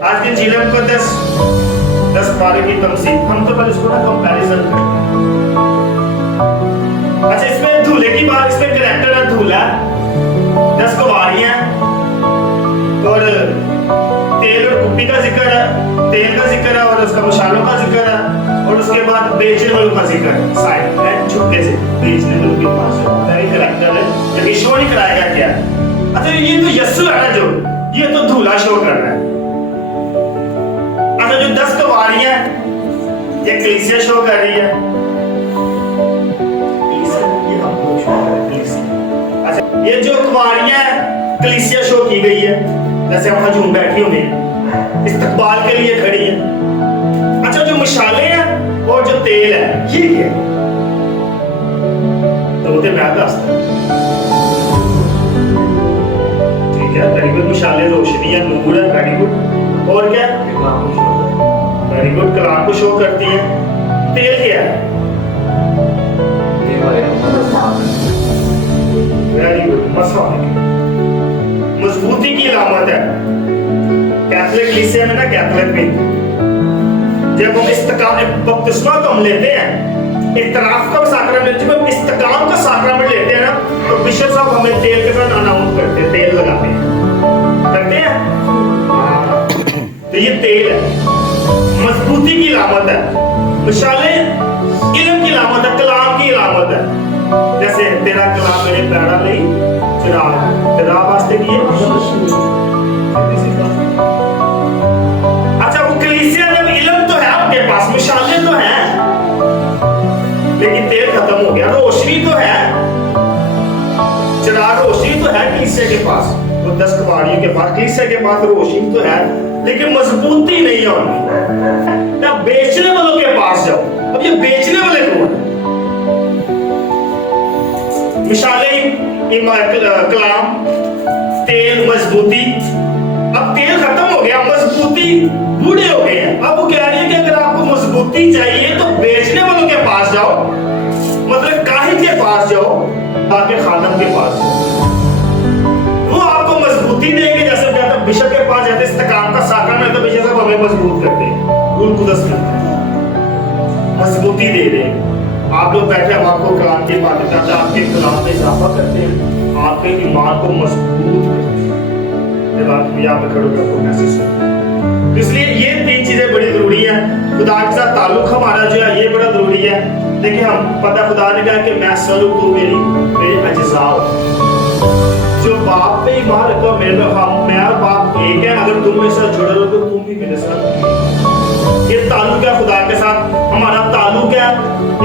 आज के जिलम को 10 पारे की तमसील, हम तो पहले इसको ना कंपैरिजन करते हैं। अच्छा, इसमें धूले की बात, इसमें करेक्टर है धूला, 10 कुंवारियां और तेल और कुप्पी का जिक्र है, तेल का जिक्र है और उसका मशालों का जिक्र है और उसके बाद बेचने वालों का जिक्र है। साइड में छुपके से बेचने वालों के पास है करेक्टर है जो कि शो नहीं कराएगा क्या। अच्छा, ये तो यस्सु है ना, जो ये तो धूला शो कर रहा है। अच्छा, जो 10 कुंवारियां ये कलीसिया शो कर रही है। अच्छा, ये जो कुंवारियां कलीसिया शो की गई है, जैसे हम हजूम बैठी हुई इस्तकबाल के लिए खड़ी है। अच्छा, जो मशाले हैं और जो तेल है ये क्या है? तो मुझे मैं दसता, ठीक है, वेरी गुड। मशाले रोशनी है, नूर है, वेरी गुड। और क्या? वेरी गुड, कलाम को शो करती है। तेल क्या है? वेरी गुड, मजबूती की अलामत है। कैथोलिक कलीसिया में ना, कैथोलिक में जब हम बपतिस्मा को हम लेते हैं, इतराफ का साक्रामेंट, जब हम इस्तकाम का साक्रामेंट लेते हैं ना, तो बिशप साहब हमें तेल के साथ अनाउंस करते हैं, तेल लगाते हैं, करते हैं। तो ये तेल है, मजबूती की अलामत है। मिसाले इल्म की अलामत है, कलाम की अलामत है। जैसे तेरा कलाम मेरे पैरा नहीं चिराग, तेरा वास्ते की है। अच्छा, वो कलीसिया में इल्म तो है आपके पास, मिसाले तो हैं, लेकिन तेल खत्म हो गया। रोशनी तो है, चिराग रोशनी तो है कलीसिया के पास, वो 10 कुंवारियों के पास, कलीसिया के पास रोशनी तो है, लेकिन मजबूती नहीं है उनमें। क्या बेचने वालों के पास जाओ, अब ये बेचने वाले कौन है? मिसाले कलाम, तेल, मजबूती। अब तेल खत्म हो गया, मजबूती बूढ़े हो गए हैं। अब वो कह रही है कि अगर आपको मजबूती चाहिए तो बेचने वालों के पास जाओ, मतलब काहिन के पास जाओ, आपके खानम के पास जाओ, वो आपको मजबूती देंगे। जैसे कहते हैं बिशप के पास जाते इस्तकाम का साक्रामेंट, तो बिशप साहब हमें मजबूत करते हैं, रूल कुदस में मजबूती दे रहे हैं। आप लोग बैठे, हम आपको कलाम की बातें करते हैं, आपके कलाम में इजाफा करते हैं, आपके ईमान को मजबूत करते हैं। जब आप यहाँ पे खड़े होकर मैसेज सुनते हैं, इसलिए ये 3 चीजें बड़ी जरूरी है। खुदा के साथ ताल्लुक हमारा जो है ये बड़ा जरूरी है। देखिए, हम पता खुदा ने कहा कि मैं स्वरूप तू मेरे अज्जा, जो बाप पे ईमान रखो, मेरे हम मैं और बाप एक है, अगर तुम मेरे साथ जुड़े रहो तो तुम भी मेरे साथ। ये ताल्लुक है खुदा के साथ, हमारा ताल्लुक है,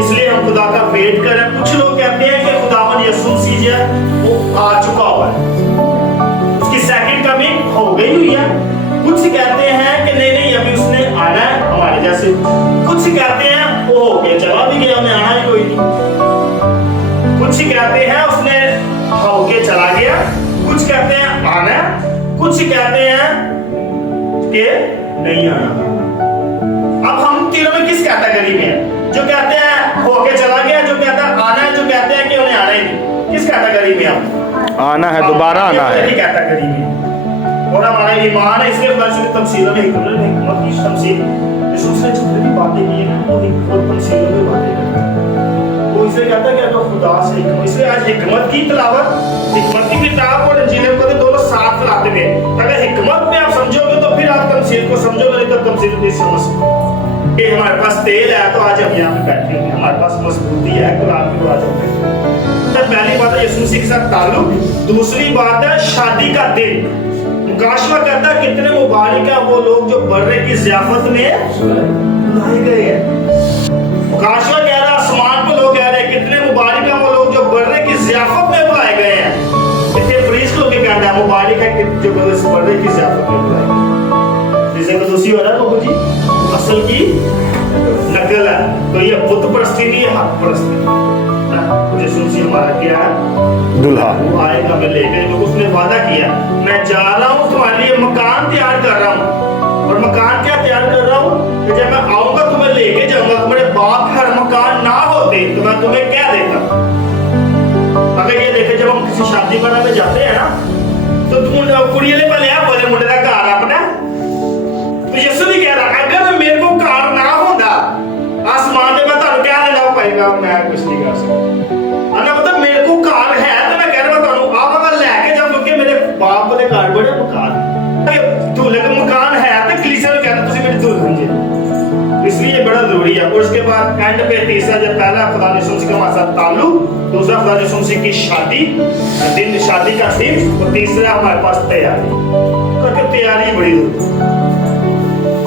इसलिए हम खुदा का वेट कर रहे हैं। कुछ लोग कहते हैं कि खुदावन यीशु मसीह जो है वो आ चुका हुआ है, उसकी सेकंड कमिंग हो गई हुई है। कुछ कहते हैं कि नहीं अभी उसने आना है हमारे जैसे। कुछ कहते हैं वो हो गया, चला भी गया, हमें आना ही कोई नहीं। कुछ कहते हैं उसने होके चला गया, कुछ कहते हैं आना है, कुछ कहते हैं कि नहीं आना। अब हम तीनों में किस कैटेगरी में हैं? जो कहते हैं होके चला गया, जो कहता है आना है, जो कहते हैं कि उन्हें आना ही नहीं। किस कैटेगरी में हम? आना है, दोबारा आना है कैटेगरी में। और हमारा ईमान है, इसलिए तमसीलों में हिकमत की तमसील, उसने जितनी भी बातें की हैं वो तमसीलों में बातें करता है। वो इसे कहता है कि अगर खुदा से हिकमत, इसलिए आज हिकमत की तिलावत, हिकमत की किताब और इंजील को दोनों साथ लाते हैं। अगर हिकमत में आप समझोगे तो फिर आप तमसील को समझोगे, नहीं तो तमसील को समझ। ये हमारे पास तेल है तो आज हम यहाँ पे बैठे हैं, हमारे पास मजबूती है तो आज हम बैठे हैं। पहली बात है यीशु मसीह के साथ ताल्लुक। दूसरी बात है शादी का दिन। मुकाशवा कहता है कितने मुबारक है वो लोग जो बर्रे की ज़ियाफत में बुलाए गए हैं। मुकाशवा कह रहा है, आसमान पे लोग कह रहे हैं कितने मुबारक है वो लोग जो बर्रे की ज़ियाफत में बुलाए गए हैं। इतने प्रीस्ट लोग कहते हैं मुबारक है जो बर्रे की ज़ियाफत में बुलाए गए। जैसे तो दूसरी हो रहा है बाबू जी, असल की नकल है। तो ये बुत परस्ती नहीं है, हक परस्ती। यीशु मसीह हमारा क्या है? दुल्हा। वो आएगा, मैं लेकर, क्योंकि उसने वादा किया मैं जा रहा हूँ तुम्हारे लिए मकान तैयार कर रहा हूँ। और मकान क्या तैयार कर रहा हूँ कि जब मैं आऊंगा तुम्हें लेके जाऊंगा, तुम्हारे बाप घर मकान ना होते तो मैं तुम्हें क्या देता। अगर ये देखे, जब हम किसी शादी वाला में जाते हैं ना, तो तुम कुड़िये वाले बोले मुंडे का घर अपना जरूरी है। और उसके बाद एंड पे तीसरा, जब पहला खुदा यीशु मसीह का हमारे साथ ताल्लुक, दूसरा खुदा यीशु मसीह की शादी, दिन शादी का दिन, और तीसरा हमारे पास तैयारी। क्योंकि तैयारी बड़ी जरूरी।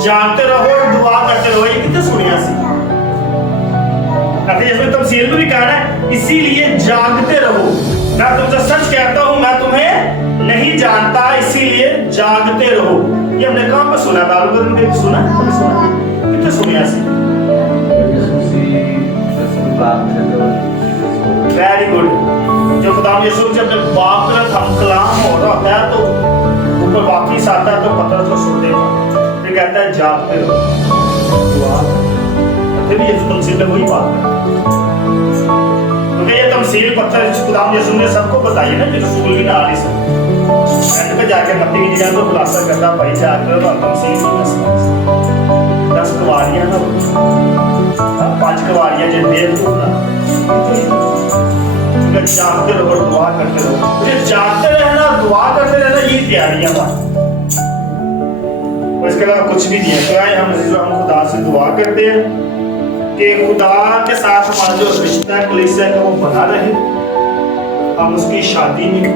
जानते रहो और दुआ करते रहो, ये कितने सुनिया सी इसमें तफसील में भी कहना है, इसीलिए जागते रहो। मैं तुमसे सच कहता हूं, मैं तुम्हें नहीं जानता, इसीलिए जागते रहो। ये हमने कहां पे सुना? दारूद में सुना, कितने सुनिया सी। Very good. जब खुदा यीशु जब बाप का हम कलाम हो रहा होता है तो ऊपर वापिस आता है तो पत्थर को सुन देगा, फिर कहता है जागते रहो। फिर ये तमसील में वही बात है, क्योंकि ये तमसील पत्थर खुदा यीशु ने सबको बताई है ना, जो रसूल भी ना आ रही सब एंड पे जाके मत्ती की जगह तो खुलासा करता भाई जागते रहो। तमसील की 10 कवारियां ना, 5 कवारियां जो देर ना, जागते रहो और दुआ करते रहो। मुझे जागते रहना, दुआ करते रहना, ये तैयारियां बात। और इसके अलावा कुछ भी नहीं है। तो आए हम खुदा से दुआ करते हैं कि खुदा के साथ हमारा जो रिश्ता है कलीसिया का वो बना रहे। हम उसकी शादी में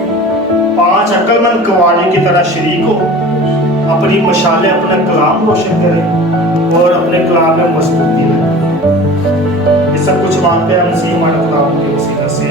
5 अक्लमंद कवारी की तरह शरीक हो, अपनी मशालें अपना कलाम रोशन करें और अपने कलाम में मजबूती रखें। ये सब कुछ मांगते हैं हम, मसीह हमारे खुदा के वसीला से।